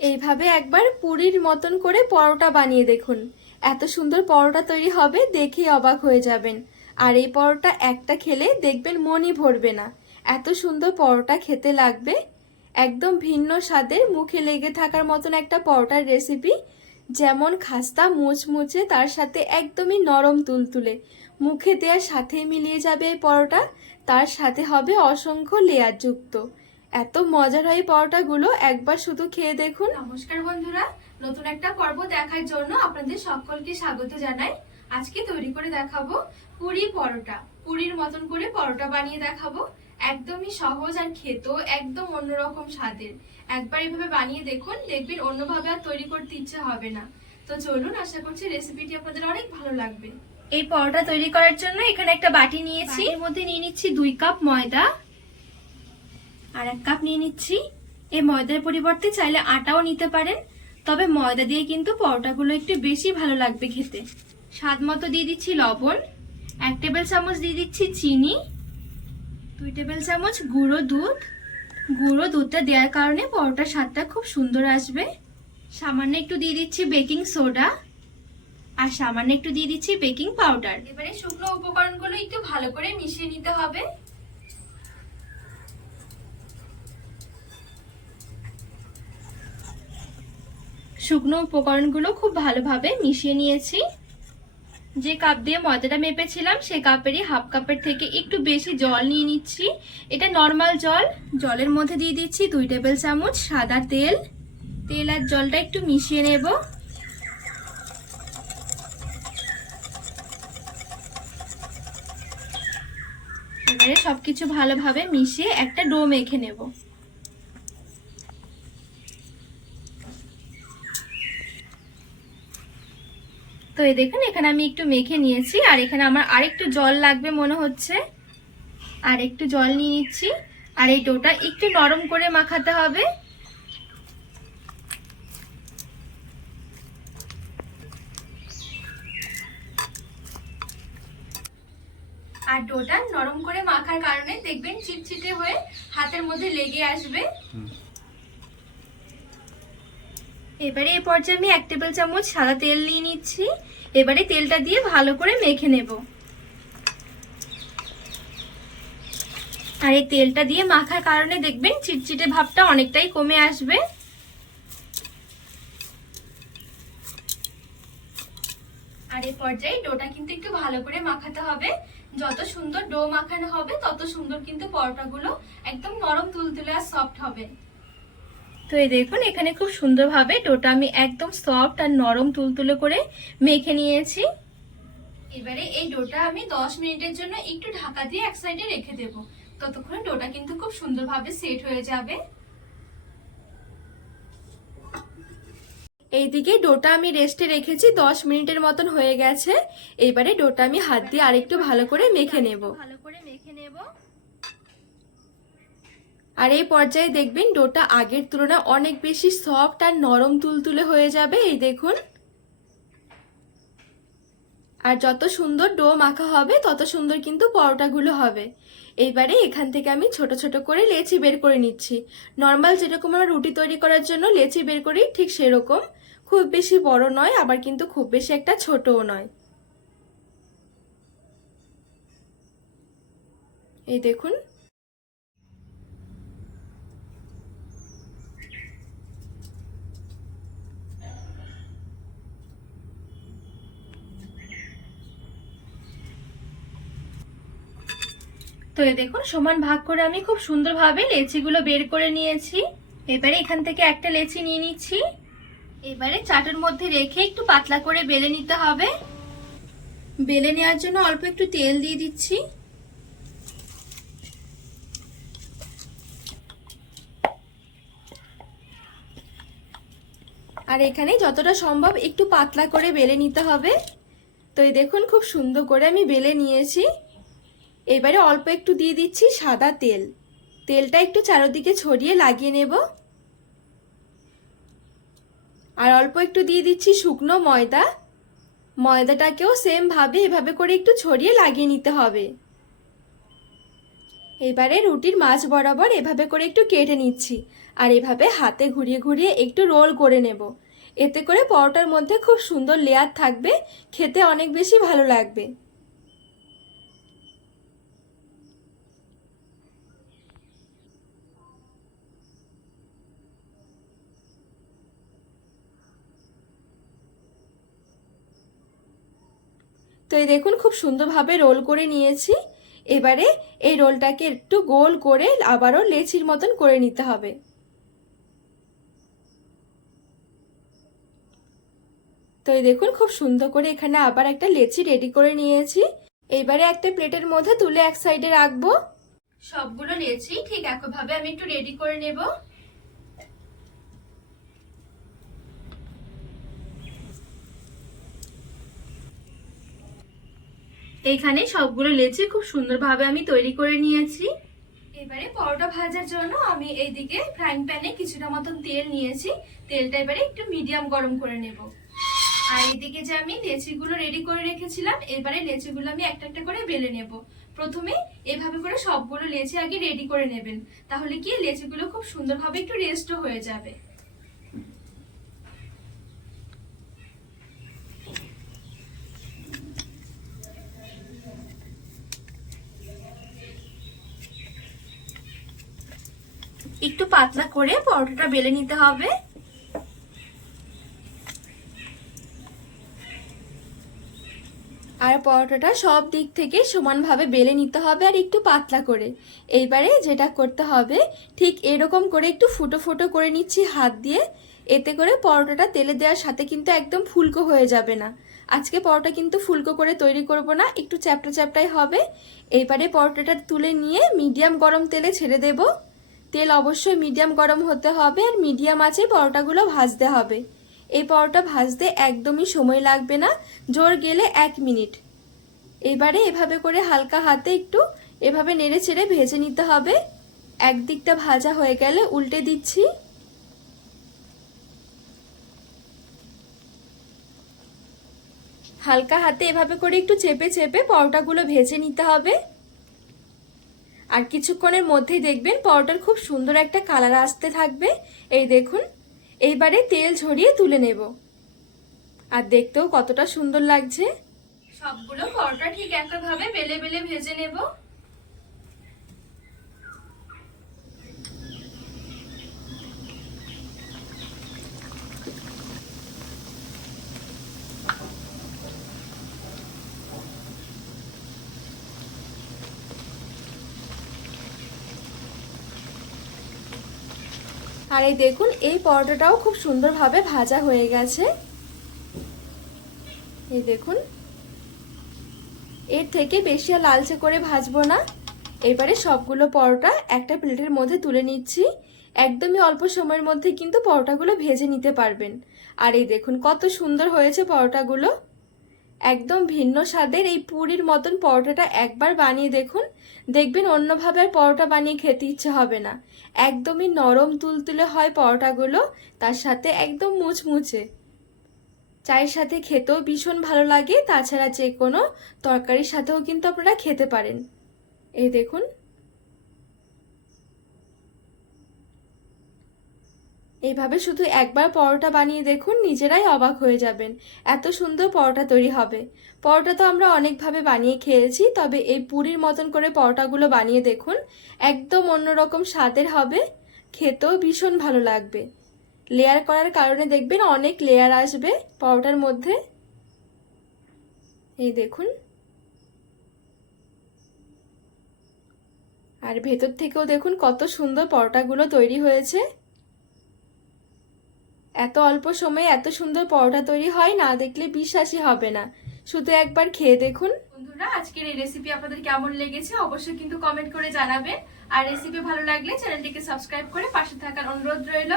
এইভাবে একবার পুরীর মতন করে পরোটা বানিয়ে দেখুন। এত সুন্দর পরোটা তৈরি হবে দেখেই অবাক হয়ে যাবেন। আর এই পরোটা একটা খেলে দেখবেন মনই ভরবে না। এত সুন্দর পরোটা খেতে লাগবে। একদম ভিন্ন স্বাদের, মুখে লেগে থাকার মতন একটা পরোটার রেসিপি যেমন খাস্তা মুচমুচে তার সাথে একদমই নরম তুলতুলে। মুখে দেওয়ার সাথেই মিলিয়ে যাবে এই পরোটা। তার সাথে হবে অসংখ্য লেয়ার যুক্ত এত মজার হয় এই পরোটাগুলো একবার শুধু খেয়ে দেখুন। নমস্কার বন্ধুরা নতুন একটা পর্ব দেখার জন্য আপনাদের সকলকে স্বাগত জানাই। আজকে তৈরি করে দেখাবো পুরি পরোটা। পুরির মতন করে পরোটা বানিয়ে দেখাবো। একদমই সহজ আর খেতেও একদম অন্যরকম স্বাদের। একবার এভাবে বানিয়ে দেখুন দেখবেন অন্যভাবে আর তৈরি করতে ইচ্ছে হবে না। তো চলুন আশা করছি রেসিপিটি আপনাদের অনেক ভালো লাগবে। এই পরোটা তৈরি করার জন্য এখানে একটা বাটি নিয়েছি। এর মধ্যে নিয়ে নিচ্ছি দুই কাপ ময়দা। আর এক কাপ নিয়ে নিচ্ছি। এই ময়দার পরিবর্তে চাইলে আটাও নিতে পারেন। তবে ময়দা দিয়ে কিন্তু পরোটাগুলো একটু বেশি ভালো লাগবে খেতে। স্বাদ মতো দিয়ে দিচ্ছি লবণ। এক টেবিল চামচ দিয়ে দিচ্ছি চিনি। দুই টেবিল চামচ গুঁড়ো দুধ। গুঁড়ো দুধটা দেওয়ার কারণে পরোটার স্বাদটা খুব সুন্দর আসবে। সামান্য একটু দিয়ে দিচ্ছি বেকিং সোডা। আর সামান্য একটু দিয়ে দিচ্ছি বেকিং পাউডার। এবারে শুকনো উপকরণগুলো একটু ভালো করে মিশিয়ে নিতে হবে। শুকনো উপকরণগুলো খুব ভালোভাবে মিশিয়ে নিয়েছি। যে কাপ দিয়ে ময়দাটা মেপেছিলাম, সে কাপেরই হাফ কাপের থেকে একটু বেশি জল নিয়ে নিচ্ছি। এটা নর্মাল জল। জলের মধ্যে দিয়ে দিচ্ছি দুই টেবিল চামচ সাদা তেল। তেল আর জলটা একটু মিশিয়ে নেব। এবারে সবকিছু ভালোভাবে মিশিয়ে একটা ডো মেখে নেব। তো এই দেখুন, এখানে আমি একটু মেখে নিয়েছি, আর এখানে আমার আরেকটু জল লাগবে মনে হচ্ছে। আর একটু জল নিয়ে নিচ্ছি, আর এই ডোটা একটু নরম করে মাখাতে হবে। আর ডোটা নরম করে মাখার কারণে দেখবেন চিটচিটে হয়ে হাতের মধ্যে লেগে আসবে। এবারে এই পর্যায়ে আমি এক টেবিল চামচ সাদা তেল নিয়ে নিচ্ছি। এবারে তেলটা দিয়ে ভালো করে মেখে নেব। আর এই তেলটা দিয়ে মাখার কারণে দেখবেন চিটচিটে ভাবটা অনেকটাই কমে আসবে। আর এই পর্যায়ে ডোটা কিন্তু একটু ভালো করে মাখাতে হবে। যত সুন্দর ডো মাখানো হবে, তত সুন্দর কিন্তু পরোটাগুলো একদম নরম তুলতুলে আর সফট হবে। তো এই দেখুন, এখানে খুব সুন্দরভাবে ডোটা আমি একদম সফট আর নরম তুলতুলে করে মেখে নিয়েছি। এবারে এই ডোটা আমি 10 মিনিটের জন্য একটু ঢাকা দিয়ে এক সাইডে রেখে দেব। ততক্ষণে ডোটা কিন্তু খুব সুন্দরভাবে সেট হয়ে যাবে। এইদিকে ডোটা আমি রেস্টে রেখেছি 10 মিনিটের মতন হয়ে গেছে। এবারে ডোটা আমি হাত দিয়ে আরেকটু ভালো করে মেখে নেব। ভালো করে মেখে নেব। আর এই পর্যায়ে দেখবেন ডোটা আগের তুলনায় অনেক বেশি সফট আর নরম তুলতুলে হয়ে যাবে, এই দেখুন। আর যত সুন্দর ডো মাখা হবে, তত সুন্দর কিন্তু পরোটাগুলো হবে। এইবারে এখান থেকে আমি ছোট ছোট করে লেচি বের করে নিচ্ছি। নর্মাল যেরকম আমরা রুটি তৈরি করার জন্য লেচি বের করি, ঠিক সেরকম। খুব বেশি বড় নয়, আবার কিন্তু খুব বেশি একটা ছোটও নয়। এই দেখুন তো এ দেখুন, সমান ভাগ করে আমি খুব সুন্দরভাবে লেচিগুলো বের করে নিয়েছি। এবারে এখান থেকে একটা লেচি নিয়ে নিচ্ছি। এবারে চাটের মধ্যে রেখে একটু পাতলা করে বেলে নিতে হবে। বেলে নেওয়ার জন্য অল্প একটু তেল দিয়ে দিচ্ছি। আর এখানে যতটা সম্ভব একটু পাতলা করে বেলে নিতে হবে। তো এই দেখুন, খুব সুন্দর করে আমি বেলে নিয়েছি। এবারে অল্প একটু দিয়ে দিচ্ছি সাদা তেল। তেলটা একটু চারদিকে ছড়িয়ে লাগিয়ে নেব। আর অল্প একটু দিয়ে দিচ্ছি শুকনো ময়দা। ময়দাটাকেও সেম ভাবে, এভাবে করে একটু ছড়িয়ে লাগিয়ে নিতে হবে। এবারে রুটির মাছ বরাবর এভাবে করে একটু কেটে নিচ্ছি। আর এভাবে হাতে ঘুরিয়ে ঘুরিয়ে একটু রোল করে নেব। এতে করে পরোটার মধ্যে খুব সুন্দর লেয়ার থাকবে, খেতে অনেক বেশি ভালো লাগবে। তো এই দেখুন, খুব সুন্দরভাবে রোল করে নিয়েছি। এবারে এই রোলটাকে একটু গোল করে আবারও লেচির মতন করে নিতে হবে। তো এই দেখুন, খুব সুন্দর করে এখানে আবার একটা লেচি রেডি করে নিয়েছি। এইবারে একটা প্লেটের মধ্যে তুলে এক সাইডে রাখব। সবগুলো লেচি ঠিক একইভাবে আমি একটু রেডি করে নেব। এইখানে সবগুলো লেচি খুব সুন্দরভাবে আমি তৈরি করে নিয়েছি। এবারে পরোটা ভাজার জন্য আমি এইদিকে ফ্রাইং প্যানে কিছুটা মতন তেল নিয়েছি। তেলটা এবারে একটু মিডিয়াম গরম করে নেব। আর এইদিকে যে আমি লেচিগুলো রেডি করে রেখেছিলাম, এবারে লেচিগুলো আমি একটা একটা করে বেলে নেব। প্রথমে এভাবে করে সবগুলো লেচি আগে রেডি করে নেবেন। তাহলে কি লেচিগুলো খুব সুন্দরভাবে একটু রেস্টও হয়ে যাবে। একটু পাতলা করে পরোটাটা বেলে নিতে হবে। আর পরোটাটা সব দিক থেকে সমানভাবে বেলে নিতে হবে আর একটু পাতলা করে। এইবারে যেটা করতে হবে, ঠিক এরকম করে একটু ফুটো ফুটো করে নিচ্ছি হাত দিয়ে। এতে করে পরোটাটা তেলে দেওয়ার সাথে কিন্তু একদম ফুলকো হয়ে যাবে না। আজকে পরোটা কিন্তু ফুলকো করে তৈরি করব না, একটু চ্যাপটা চ্যাপটাই হবে। এইবারে পরোটাটা তুলে নিয়ে মিডিয়াম গরম তেলে ছেড়ে দেব। তেল অবশ্যই মিডিয়াম গরম হতে হবে আর মিডিয়াম আছে পরোটাগুলো ভাজতে হবে। এই পরোটা ভাজতে একদমই সময় লাগবে না, জোর গেলে এক মিনিট। এবারে এভাবে করে হালকা হাতে একটু এভাবে নেড়ে চেড়ে ভেজে নিতে হবে। একদিকটা ভাজা হয়ে গেলে উল্টে দিচ্ছি। হালকা হাতে এভাবে করে একটু চেপে চেপে পরোটাগুলো ভেজে নিতে হবে। আর কিছুক্ষণের মধ্যেই দেখবেন পরোটার খুব সুন্দর একটা কালার আসতে থাকবে। এই দেখুন, এইবারে তেল ঝরিয়ে তুলে নেব। আর দেখতেও কতটা সুন্দর লাগছে। সবগুলো পরোটা ঠিক একইভাবে বেলে বেলে ভেজে নেব। আর এই দেখুন, এই পরোটাটাও খুব সুন্দরভাবে ভাজা হয়ে গেছে। এই দেখুন। এর থেকে বেশি আর লালচে করে ভাজবো না। এবারে সবগুলো পরোটা একটা প্লেটের মধ্যে তুলে নিচ্ছি। একদমই অল্প সময়ের মধ্যে কিন্তু পরোটাগুলো ভেজে নিতে পারবেন। আর এই দেখুন, কত সুন্দর হয়েছে পরোটাগুলো। একদম ভিন্ন স্বাদের এই পুরীর মতন পরোটাটা একবার বানিয়ে দেখুন। দেখবেন অন্যভাবে আর পরোটা বানিয়ে খেতে ইচ্ছে হবে না। একদমই নরম তুলতুলে হয় পরোটাগুলো, তার সাথে একদম মুচমুচে। চায়ের সাথে খেতেও ভীষণ ভালো লাগে, তাছাড়া যে কোনো তরকারির সাথেও কিন্তু আপনারা খেতে পারেন। এই দেখুন। এইভাবে শুধু একবার পরোটা বানিয়ে দেখুন, নিজেরাই অবাক হয়ে যাবেন। এত সুন্দর পরোটা তৈরি হবে। পরোটা তো আমরা অনেকভাবে বানিয়ে খেয়েছি, তবে এই পুরীর মতন করে পরোটাগুলো বানিয়ে দেখুন, একদম অন্যরকম স্বাদের হবে। খেতেও ভীষণ ভালো লাগবে। লেয়ার করার কারণে দেখবেন অনেক লেয়ার আসবে পরোটার মধ্যে। এই দেখুন। আর ভেতর থেকেও দেখুন কত সুন্দর পরোটাগুলো তৈরি হয়েছে। এত অল্প সময়ে এত সুন্দর পরোটা তৈরি হয় না দেখলে বিশ্বাসই হবে না। শুধু একবার খেয়ে দেখুন। বন্ধুরা, আজকের এই রেসিপি আপনাদের কেমন লেগেছে অবশ্যই কিন্তু কমেন্ট করে জানাবেন। আর রেসিপি ভালো লাগলে চ্যানেলটিকে সাবস্ক্রাইব করে পাশে থাকার অনুরোধ রইল।